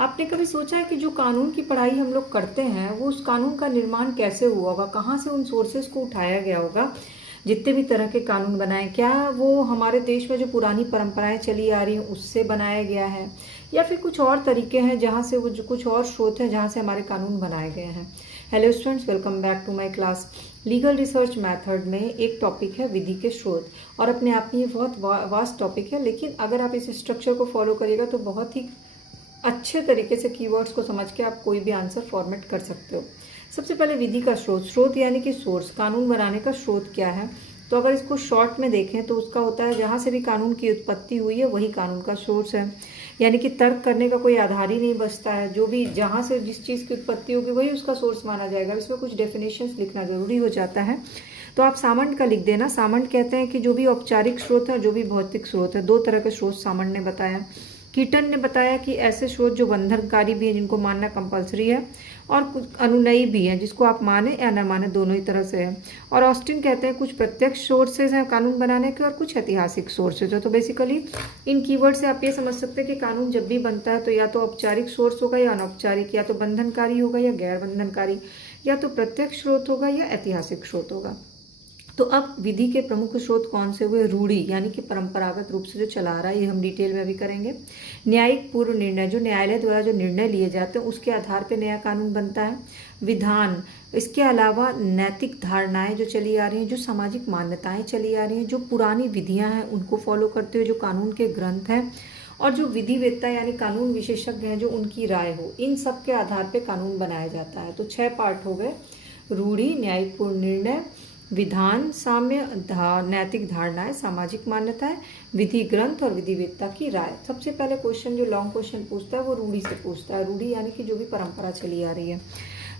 आपने कभी सोचा है कि जो कानून की पढ़ाई हम लोग करते हैं वो उस कानून का निर्माण कैसे हुआ होगा, कहाँ से उन सोर्सेज को उठाया गया होगा? जितने भी तरह के कानून बनाए, क्या वो हमारे देश में जो पुरानी परंपराएं चली आ रही हैं उससे बनाया गया है, या फिर कुछ और तरीके हैं जहाँ से वो जो कुछ और स्रोत हैं जहाँ से हमारे कानून बनाए गए हैं? Hello students, welcome back to my class. Legal research method में एक टॉपिक है विधि के स्रोत, और अपने आप में ये बहुत वास्ट टॉपिक है, लेकिन अगर आप इस स्ट्रक्चर को फॉलो करिएगा तो बहुत ही अच्छे तरीके से कीवर्ड्स को समझ के आप कोई भी आंसर फॉर्मेट कर सकते हो। सबसे पहले विधि का स्रोत, स्रोत यानी कि सोर्स, कानून बनाने का स्रोत क्या है? तो अगर इसको शॉर्ट में देखें तो उसका होता है जहाँ से भी कानून की उत्पत्ति हुई है वही कानून का सोर्स है। यानी कि तर्क करने का कोई आधार ही नहीं बचता है, जो भी जहाँ से जिस चीज़ की उत्पत्ति होगी वही उसका सोर्स माना जाएगा। इसमें कुछ डेफिनेशंस लिखना जरूरी हो जाता है, तो आप सामंत का लिख देना। सामंत कहते हैं कि जो भी औपचारिक स्रोत है और जो भी भौतिक स्रोत है, दो तरह के स्रोत सामंत ने बताया। कीटन ने बताया कि ऐसे स्रोत जो बंधनकारी भी हैं, जिनको मानना कंपलसरी है, और कुछ अनुनयी भी हैं, जिसको आप माने या न माने दोनों ही तरह से है। और ऑस्टिन कहते हैं कुछ प्रत्यक्ष सोर्सेज हैं कानून बनाने के और कुछ ऐतिहासिक सोर्सेज है। तो बेसिकली इन कीवर्ड से आप ये समझ सकते हैं कि कानून जब भी बनता है तो या तो औपचारिक सोर्स होगा या अनौपचारिक, या तो बंधनकारी होगा या गैर बंधनकारी, या तो प्रत्यक्ष स्रोत होगा या ऐतिहासिक स्रोत होगा। तो अब विधि के प्रमुख स्रोत कौन से हुए? रूढ़ी यानी कि परंपरागत रूप से जो चला रहा है, ये हम डिटेल में अभी करेंगे। न्यायिक पूर्व निर्णय, जो न्यायालय द्वारा जो निर्णय लिए जाते हैं उसके आधार पर नया कानून बनता है। विधान, इसके अलावा नैतिक धारणाएं जो चली आ रही हैं, जो सामाजिक मान्यताएं चली आ रही हैं, जो पुरानी विधियां हैं उनको फॉलो करते हुए जो कानून के ग्रंथ हैं, और जो विधिवेत्ता यानी कानून विशेषज्ञ हैं जो उनकी राय हो, इन सब के आधार पर कानून बनाया जाता है। तो 6 पार्ट हो गए: रूढ़ी, न्यायिक पूर्व निर्णय, विधान, साम्य, नैतिक धारणाएं, सामाजिक मान्यताएं, विधि ग्रंथ और विधिवेत्ता की राय। सबसे पहले क्वेश्चन जो लॉन्ग क्वेश्चन पूछता है वो रूढ़ी से पूछता है। रूढ़ी यानी कि जो भी परंपरा चली आ रही है।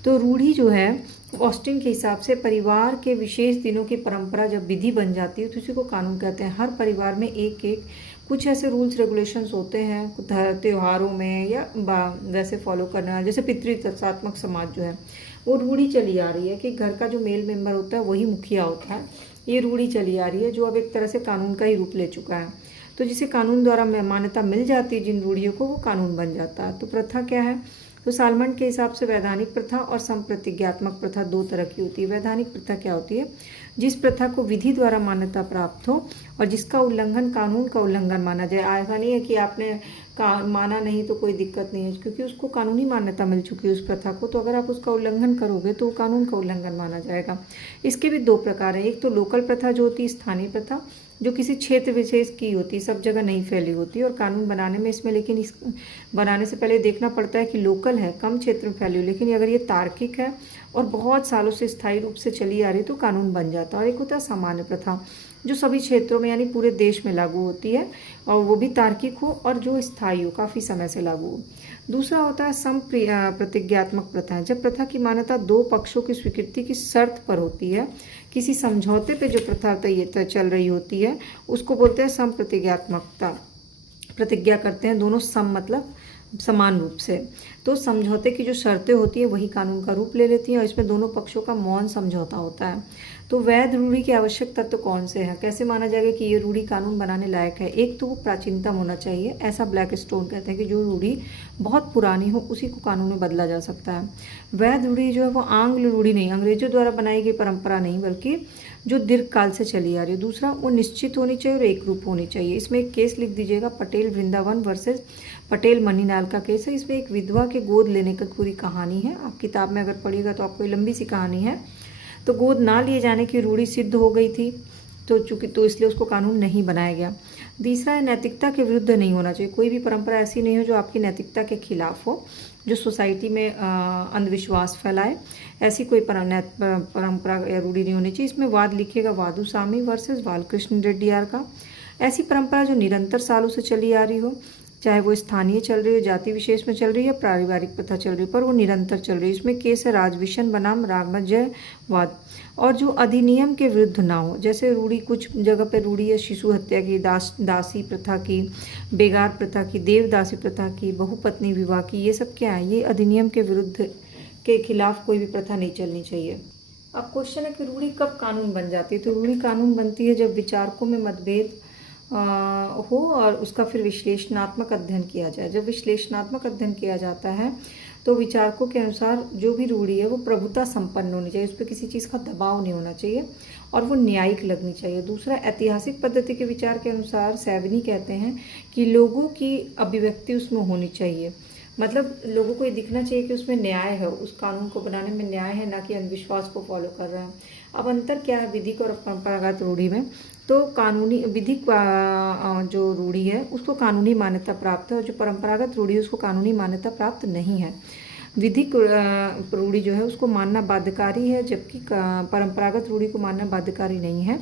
तो रूढ़ी जो है ऑस्टिन के हिसाब से परिवार के विशेष दिनों की परंपरा जब विधि बन जाती है तो उसी को कानून कहते हैं। हर परिवार में एक एक कुछ ऐसे रूल्स रेगुलेशंस होते हैं त्योहारों में या वैसे फॉलो करना, जैसे पितृत्वात्मक समाज जो है वो रूढ़ी चली आ रही है कि घर का जो मेल मेंबर होता है वही मुखिया होता है। ये रूढ़ी चली आ रही है जो अब एक तरह से कानून का ही रूप ले चुका है। तो जिसे कानून द्वारा मान्यता मिल जाती है जिन रूढ़ियों को, वो कानून बन जाता है। तो प्रथा क्या है? तो सालमंड के हिसाब से वैधानिक प्रथा और संप्रतिज्ञात्मक प्रथा दो तरह की होती है। वैधानिक प्रथा क्या होती है? जिस प्रथा को विधि द्वारा मान्यता प्राप्त हो और जिसका उल्लंघन कानून का उल्लंघन माना जाए। ऐसा नहीं है कि आपने माना नहीं तो कोई दिक्कत नहीं है, क्योंकि उसको कानूनी मान्यता मिल चुकी है उस प्रथा को, तो अगर आप उसका उल्लंघन करोगे तो वो कानून का उल्लंघन माना जाएगा। इसके भी दो प्रकार हैं। एक तो लोकल प्रथा जो होती है, स्थानीय प्रथा, जो किसी क्षेत्र विशेष की होती है, सब जगह नहीं फैली होती। और कानून बनाने में इसमें लेकिन इस बनाने से पहले देखना पड़ता है कि लोकल है, कम क्षेत्र में फैली हो, लेकिन अगर ये तार्किक है और बहुत सालों से स्थायी रूप से चली आ रही तो कानून बन जाता है। और एक होता है सामान्य प्रथा, जो सभी क्षेत्रों में यानी पूरे देश में लागू होती है और वो भी तार्किक हो और जो स्थायी हो, काफ़ी समय से लागू हो। दूसरा होता है प्रतिज्ञात्मक प्रथा, जब प्रथा की मान्यता दो पक्षों की स्वीकृति की शर्त पर होती है। किसी समझौते पे जो प्रथा चल रही होती है उसको बोलते हैं संप्रतिज्ञात्मकता। प्रतिज्ञा करते हैं दोनों सम मतलब समान रूप से, तो समझौते की जो शर्तें होती है वही कानून का रूप ले लेती हैं और इसमें दोनों पक्षों का मौन समझौता होता है। तो वैध रूढ़ी के आवश्यक तत्व कौन से हैं? कैसे माना जाएगा कि ये रूढ़ी कानून बनाने लायक है? एक तो वो प्राचीनतम होना चाहिए, ऐसा ब्लैक स्टोन कहते हैं कि जो रूढ़ी बहुत पुरानी हो उसी को कानून में बदला जा सकता है। वैध रूढ़ी जो है वो आंग्ल रूढ़ी नहीं, अंग्रेजों द्वारा बनाई गई परंपरा नहीं, बल्कि जो दीर्घकाल से चली आ रही है। दूसरा, वो निश्चित होनी चाहिए और एक रूप होनी चाहिए। इसमें एक केस लिख दीजिएगा, पटेल वृंदावन वर्सेस पटेल मनीलाल का केस है। इसमें एक विधवा के गोद लेने की पूरी कहानी है। आप किताब में अगर पढ़िएगा तो आपको लंबी सी कहानी है। तो गोद ना लिए जाने की रूढ़ी सिद्ध हो गई थी तो इसलिए उसको कानून नहीं बनाया गया। तीसरा है नैतिकता के विरुद्ध नहीं होना चाहिए। कोई भी परंपरा ऐसी नहीं हो जो आपकी नैतिकता के खिलाफ हो, जो सोसाइटी में अंधविश्वास फैलाए, ऐसी कोई परंपरा या रूढ़ी नहीं होनी चाहिए। इसमें वाद लिखिएगा, वादुस्वामी वर्सेस बालकृष्ण रेड्डीयार का। ऐसी परंपरा जो निरंतर सालों से चली आ रही हो, चाहे वो स्थानीय चल रही हो, जाति विशेष में चल रही है, पारिवारिक प्रथा चल रही है, पर वो निरंतर चल रही है। इसमें केस है राजविशन बनाम रामजयवाद। और जो अधिनियम के विरुद्ध ना हो, जैसे रूढ़ी कुछ जगह पे रूढ़ी है शिशु हत्या की, दासी प्रथा की, बेगार प्रथा की, देवदासी प्रथा की, बहुपत्नी विवाह की, ये सब क्या है? ये अधिनियम के विरुद्ध के खिलाफ कोई भी प्रथा नहीं चलनी चाहिए। अब क्वेश्चन है कि रूढ़ी कब कानून बन जाती है? तो रूढ़ी कानून बनती है जब विचारकों में मतभेद हो और उसका फिर विश्लेषणात्मक अध्ययन किया जाए। जब विश्लेषणात्मक अध्ययन किया जाता है तो विचारकों के अनुसार जो भी रूढ़ी है वो प्रभुता संपन्न होनी चाहिए, उस पर किसी चीज़ का दबाव नहीं होना चाहिए और वो न्यायिक लगनी चाहिए। दूसरा, ऐतिहासिक पद्धति के विचार के अनुसार सैवनी कहते हैं कि लोगों की अभिव्यक्ति उसमें होनी चाहिए, मतलब लोगों को ये दिखना चाहिए कि उसमें न्याय है, उस कानून को बनाने में न्याय है, ना कि अंधविश्वास को फॉलो कर रहे हैं। अब अंतर क्या है विधिक और परंपरागत रूढ़ी में? तो कानूनी विधिक जो रूढ़ी है उसको कानूनी मान्यता प्राप्त है और जो परंपरागत रूढ़ी है उसको कानूनी मान्यता प्राप्त नहीं है। विधिक रूढ़ी जो है उसको मानना बाध्यकारी है, जबकि परंपरागत रूढ़ी को मानना बाध्यकारी नहीं है।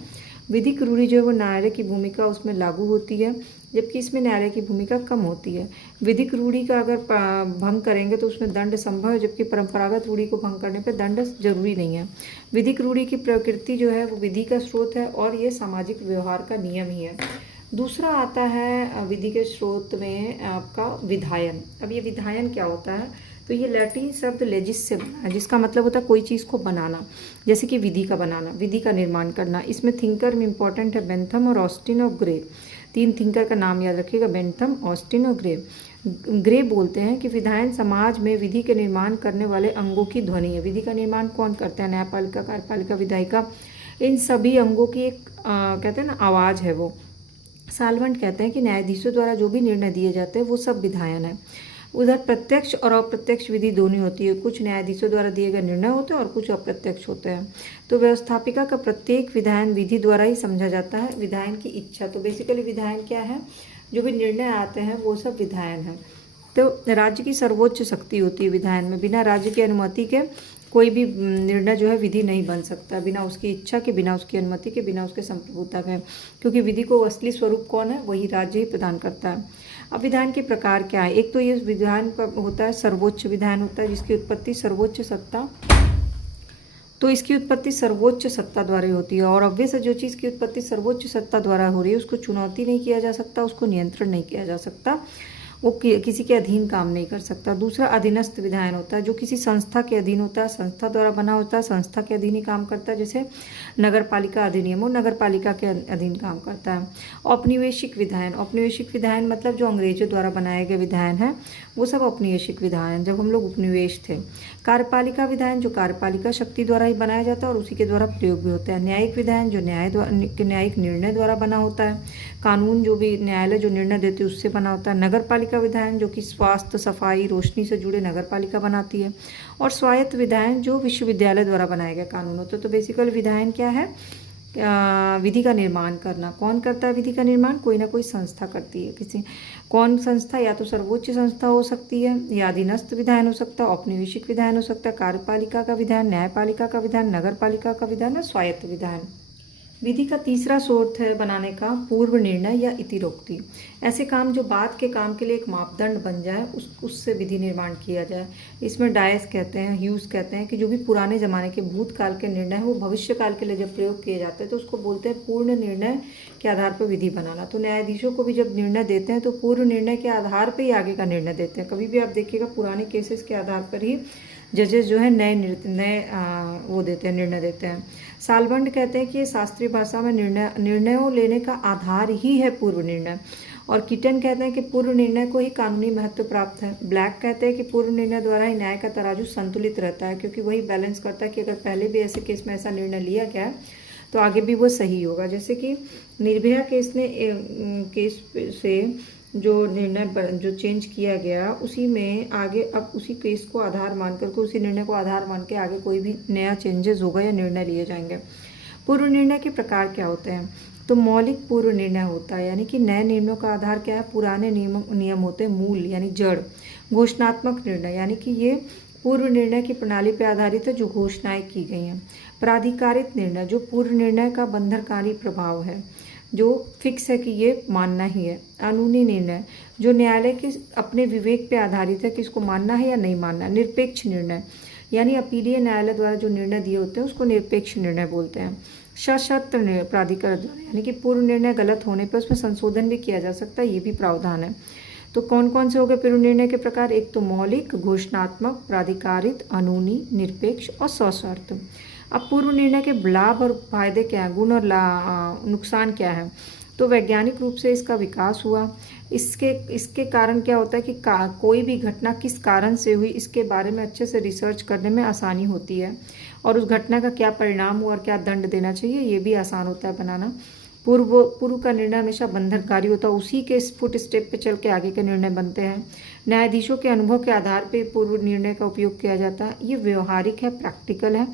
विधिक रूढ़ी जो है वो न्यायालय की भूमिका उसमें लागू होती है, जबकि इसमें न्यायालय की भूमिका कम होती है। विधिक रूढ़ी का अगर भंग करेंगे तो उसमें दंड संभव है, जबकि परंपरागत रूढ़ी को भंग करने पर दंड जरूरी नहीं है। विधिक रूढ़ी की प्रकृति जो है वो विधि का स्रोत है और ये सामाजिक व्यवहार का नियम ही है। दूसरा आता है विधि के स्रोत में आपका विधायन। अब ये विधायन क्या होता है? तो ये लैटिन शब्द लेजिस से बना है, जिसका मतलब होता है कोई चीज़ को बनाना, जैसे कि विधि का बनाना, विधि का निर्माण करना। इसमें थिंकर में इंपॉर्टेंट है बेंथम और ऑस्टिन और ग्रे। 3 थिंकर का नाम याद रखिएगा, बेंथम, ऑस्टिन और ग्रे। ग्रे बोलते हैं कि विधायन समाज में विधि के निर्माण करने वाले अंगों की ध्वनि है। विधि का निर्माण कौन करता है? न्यायपालिका, कार्यपालिका, विधायिका, इन सभी अंगों की एक कहते हैं ना आवाज़ है वो। साल्वंट कहते हैं कि न्यायाधीशों द्वारा जो भी निर्णय दिए जाते हैं वो सब विधायन है। उधर प्रत्यक्ष और अप्रत्यक्ष विधि दोनों होती है, कुछ न्यायाधीशों द्वारा दिए गए निर्णय होते हैं और कुछ अप्रत्यक्ष होते हैं। तो व्यवस्थापिका का प्रत्येक विधायन विधि द्वारा ही समझा जाता है। विधायन की इच्छा, तो बेसिकली विधायन क्या है? जो भी निर्णय आते हैं वो सब विधायन है। तो राज्य की सर्वोच्च शक्ति होती है विधायन में। बिना राज्य की अनुमति के कोई भी निर्णय जो है विधि नहीं बन सकता, बिना उसकी इच्छा के, बिना उसकी अनुमति के, बिना उसके संप्रभुता के, क्योंकि विधि को असली स्वरूप कौन है? वही राज्य ही प्रदान करता है। अब विधान के प्रकार क्या है? एक तो ये विधान का होता है सर्वोच्च विधान होता है, जिसकी उत्पत्ति सर्वोच्च सत्ता, तो इसकी उत्पत्ति सर्वोच्च सत्ता द्वारा होती है। और ऑब्वियस है जो चीज़ की उत्पत्ति सर्वोच्च सत्ता द्वारा हो रही है उसको चुनौती नहीं किया जा सकता, उसको नियंत्रण नहीं किया जा सकता, वो किसी के अधीन काम नहीं कर सकता। दूसरा अधीनस्थ विधायन होता है, जो किसी संस्था के अधीन होता है, संस्था द्वारा बना होता है, संस्था के अधीन ही काम करता है। जैसे नगर पालिका अधिनियम, वो नगर पालिका के अधीन काम करता है। औपनिवेशिक विधायन, औपनिवेशिक विधायन मतलब जो अंग्रेजों द्वारा बनाए गए विधायन है वो सब औपनिवेशिक विधायन, जब हम लोग उपनिवेश थे। कार्यपालिका विधायन जो कार्यपालिका शक्ति द्वारा ही बनाया जाता है और उसी के द्वारा प्रयोग भी होता है। न्यायिक विधायन जो न्यायिक निर्णय द्वारा बना होता है, कानून जो भी न्यायालय जो निर्णय देते हैं उससे बना होता है। नगर पालिका विधायन जो कि स्वास्थ्य, सफाई, रोशनी से जुड़े नगर पालिका बनाती है। और स्वायत्त विधायन जो विश्वविद्यालय द्वारा बनाए गए कानून होते हैं। तो बेसिकल विधायन क्या है? विधि का निर्माण करना। कौन करता है विधि का निर्माण? कोई ना कोई संस्था करती है। किसी कौन संस्था? या तो सर्वोच्च संस्था हो सकती है, या अधीनस्थ विधायन हो सकता है, औपनिवेशिक विधायन हो सकता है, कार्यपालिका का विधायन, न्यायपालिका का विधायन, नगर पालिका का विधायन और स्वायत्त विधायन। विधि का तीसरा स्रोत है बनाने का पूर्व निर्णय या इतिरोक्ति। ऐसे काम जो बाद के काम के लिए एक मापदंड बन जाए उससे विधि निर्माण किया जाए। इसमें डायस कहते हैं, ह्यूज कहते हैं कि जो भी पुराने ज़माने के भूतकाल के निर्णय हैं वो भविष्य काल के लिए जब प्रयोग किए जाते हैं तो उसको बोलते हैं पूर्ण निर्णय के आधार पर विधि बनाना। तो न्यायाधीशों को भी जब निर्णय देते हैं तो पूर्व निर्णय के आधार पर ही आगे का निर्णय देते हैं। कभी भी आप देखिएगा पुराने केसेस के आधार पर ही जजेस जो है नए वो देते हैं, निर्णय देते हैं। साल्वंड कहते हैं कि ये शास्त्रीय भाषा में निर्णयों लेने का आधार ही है पूर्व निर्णय। और कीटन कहते हैं कि पूर्व निर्णय को ही कानूनी महत्व प्राप्त है। ब्लैक कहते हैं कि पूर्व निर्णय द्वारा ही न्याय का तराजू संतुलित रहता है, क्योंकि वही बैलेंस करता है कि अगर पहले भी ऐसे केस में ऐसा निर्णय लिया गया है तो आगे भी वो सही होगा। जैसे कि निर्भया केस से जो निर्णय जो चेंज किया गया उसी में आगे अब उसी केस को आधार मान करके, उसी निर्णय को आधार मान के आगे कोई भी नया चेंजेस होगा या निर्णय लिए जाएंगे। पूर्व निर्णय के प्रकार क्या होते हैं? तो मौलिक पूर्व निर्णय होता है, यानी कि नए निर्णयों का आधार क्या है? पुराने नियम होते हैं, मूल यानी जड़। घोषणात्मक निर्णय यानी कि ये पूर्व निर्णय की प्रणाली पर आधारित है जो घोषणाएं की गई हैं। प्राधिकारित निर्णय जो पूर्व निर्णय का बंधनकारी प्रभाव है, जो फिक्स है कि ये मानना ही है। कानूनी निर्णय जो न्यायालय के अपने विवेक पे आधारित है कि इसको मानना है या नहीं मानना। निरपेक्ष निर्णय यानी अपीलीय न्यायालय द्वारा जो निर्णय दिए होते हैं उसको निरपेक्ष निर्णय बोलते हैं। सशर्त प्राधिकरण द्वारा यानी कि पूर्व निर्णय गलत होने पर उसमें संशोधन भी किया जा सकता है, ये भी प्रावधान है। तो कौन कौन से हो गए पूर्व निर्णय के प्रकार? एक तो मौलिक, घोषणात्मक, प्राधिकारित, कानूनी, निरपेक्ष और सशर्त। अब पूर्व निर्णय के लाभ और फायदे क्या हैं, गुण और नुकसान क्या है? तो वैज्ञानिक रूप से इसका विकास हुआ। इसके कारण क्या होता है कि कोई भी घटना किस कारण से हुई इसके बारे में अच्छे से रिसर्च करने में आसानी होती है, और उस घटना का क्या परिणाम हुआ और क्या दंड देना चाहिए ये भी आसान होता है बनाना। पूर्व का निर्णय हमेशा बंधनकारी होता है, उसी के फुट स्टेप पे चल के आगे के निर्णय बनते हैं। न्यायाधीशों के अनुभव के आधार पे पूर्व निर्णय का उपयोग किया जाता है। ये व्यवहारिक है, प्रैक्टिकल है,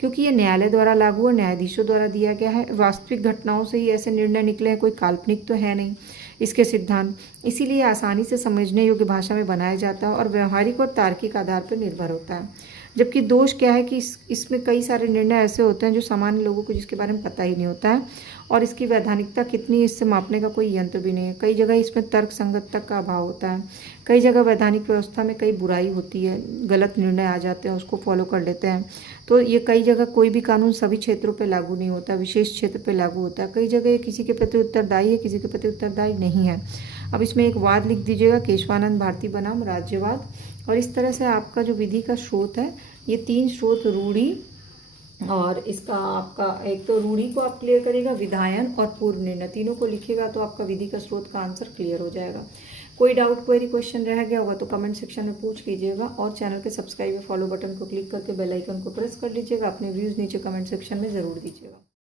क्योंकि ये न्यायालय द्वारा लागू और न्यायाधीशों द्वारा दिया गया है। वास्तविक घटनाओं से ही ऐसे निर्णय निकले हैं, कोई काल्पनिक तो है नहीं इसके सिद्धांत, इसीलिए आसानी से समझने योग्य भाषा में बनाया जाता है और व्यवहारिक और तार्किक आधार पर निर्भर होता है। जबकि दोष क्या है कि इसमें कई सारे निर्णय ऐसे होते हैं जो सामान्य लोगों को जिसके बारे में पता ही नहीं होता है, और इसकी वैधानिकता कितनी इससे मापने का कोई यंत्र भी नहीं है। कई जगह इसमें तर्क संगतता का अभाव होता है, कई जगह वैधानिक व्यवस्था में कई बुराई होती है, गलत निर्णय आ जाते हैं, उसको फॉलो कर लेते हैं। तो ये कई जगह कोई भी कानून सभी क्षेत्रों पर लागू नहीं होता, विशेष क्षेत्र पर लागू होता है। कई जगह ये किसी के प्रति उत्तरदायी है, किसी के प्रति उत्तरदायी नहीं है। अब इसमें एक वाद लिख दीजिएगा, केशवानंद भारती बनाम राज्यवाद। और इस तरह से आपका जो विधि का स्रोत है, ये 3 स्रोत, रूढ़ि और इसका आपका एक तो रूढ़ि को आप क्लियर करिएगा, विधायन और पूर्व निर्णय, तीनों को लिखिएगा तो आपका विधि का स्रोत का आंसर क्लियर हो जाएगा। कोई डाउट, क्वेरी, क्वेश्चन रह गया होगा तो कमेंट सेक्शन में पूछ लीजिएगा, और चैनल के सब्सक्राइब या फॉलो बटन को क्लिक करके बेल आइकन को प्रेस कर लीजिएगा। अपने व्यूज़ नीचे कमेंट सेक्शन में ज़रूर दीजिएगा।